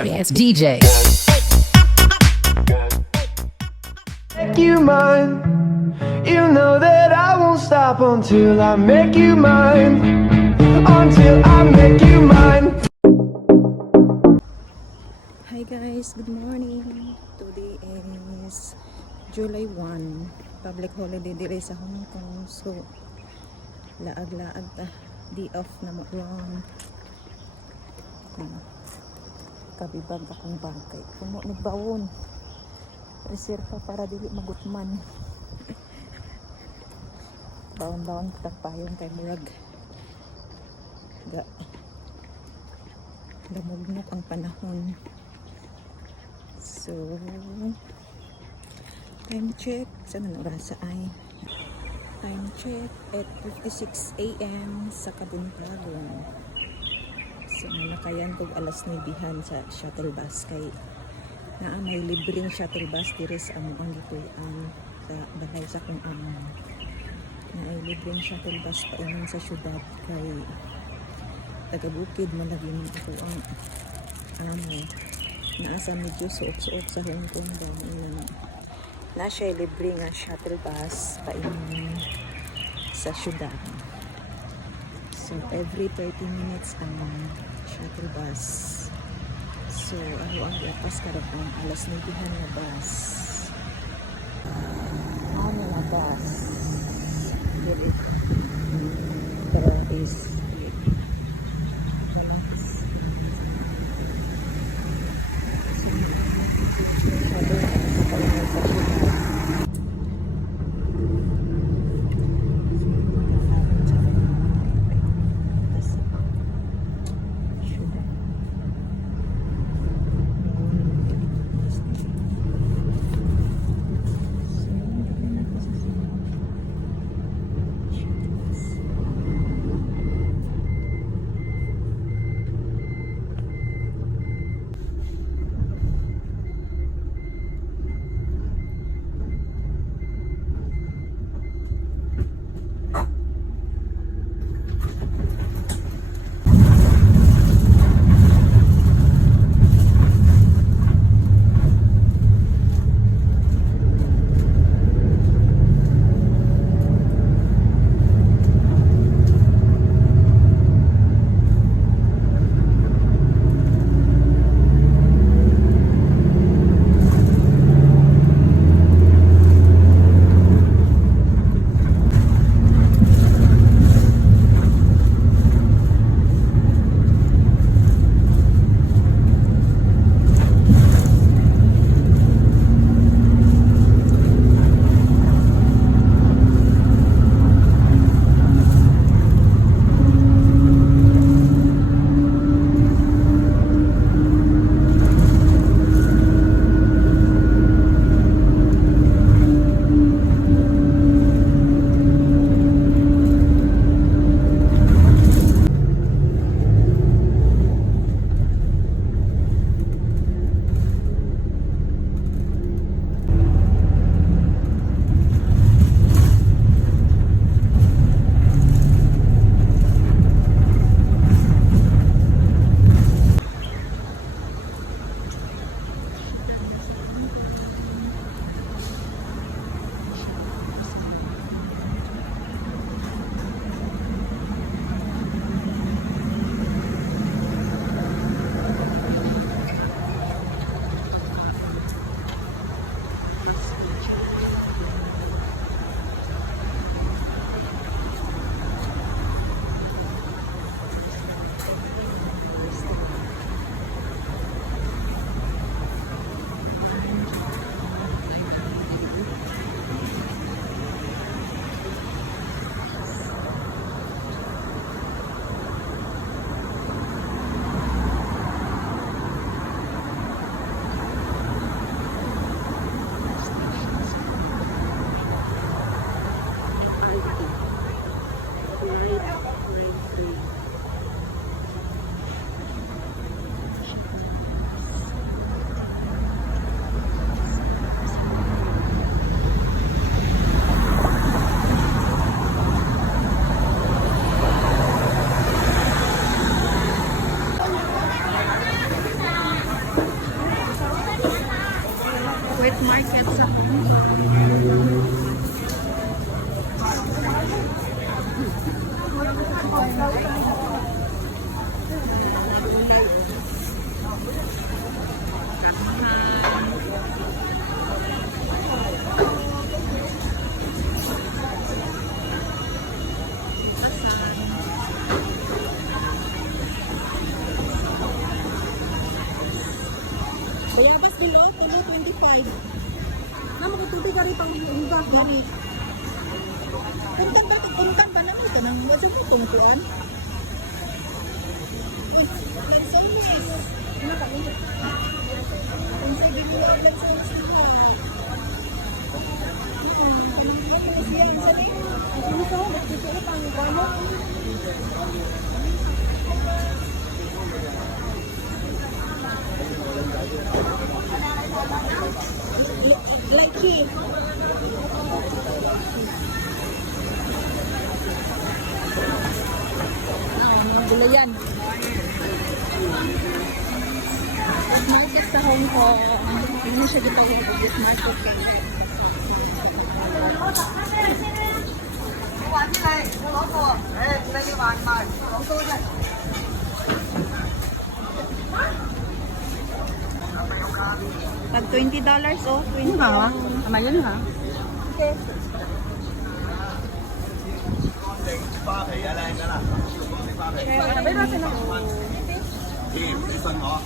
sorry ass DJ. Make you mine. You know that I won't stop until I make you mine. Until I make you mine. Hi guys, good morning. Today is July 1, public holiday dire sa Hong Kong. So laag-laag ta, day off na mo ron. Kabibag akong bangkay. Puno ni bawon. Reserva para dili magutman. Bawon-bawon tapayon kay murag. Damugnog ang panahon. So, time check. Saan ang orasa ay? Time check at 56 a.m. sa Kabuntagon. So, nakayan ko alas 9 sa shuttle bus kay may libreng shuttle bus diri sa amuang gitoy sa balay sa kung may libreng shuttle bus pa inon sa syudad kay taga-bukid malagyan ako ang naasa medyo suot-suot sa Hong Kong dahil na siya libre nga shuttle bus pa inon sa syudad. So every 30 minutes ang shuttle bus. So ang iapas karag ang alas 9 na bus. Ano na bus? There is market sa Bayabas dulo, tulo 25. Nama ko tubig ka rin pang hugak lagi. Puntan ba namin ito nang wasa ko tumutuan? Uy, nagsom mo sa iyo. Ano ka nito? Kung sa giniwa, nagsom mo sa iyo. Yan, sa iyo. Ano ka? Dito ko pang gano? Lychee. Gulo yan. Market sa Hong Kong. Hindi siya dito yung market. Tag $20 oh. 20 ba? Tama yun ha? Okay. 花皮啊，靚噶啦，花皮。俾多先啦。添，你信我，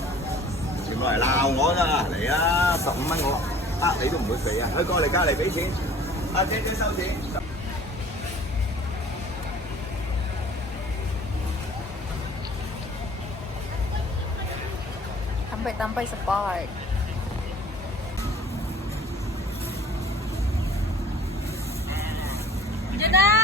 全部嚟鬧我咋？嚟啊，15蚊我，你都唔會肥啊！佢過嚟隔離俾錢，阿姐姐收錢。Tambay-tambay sa park. Diyan na!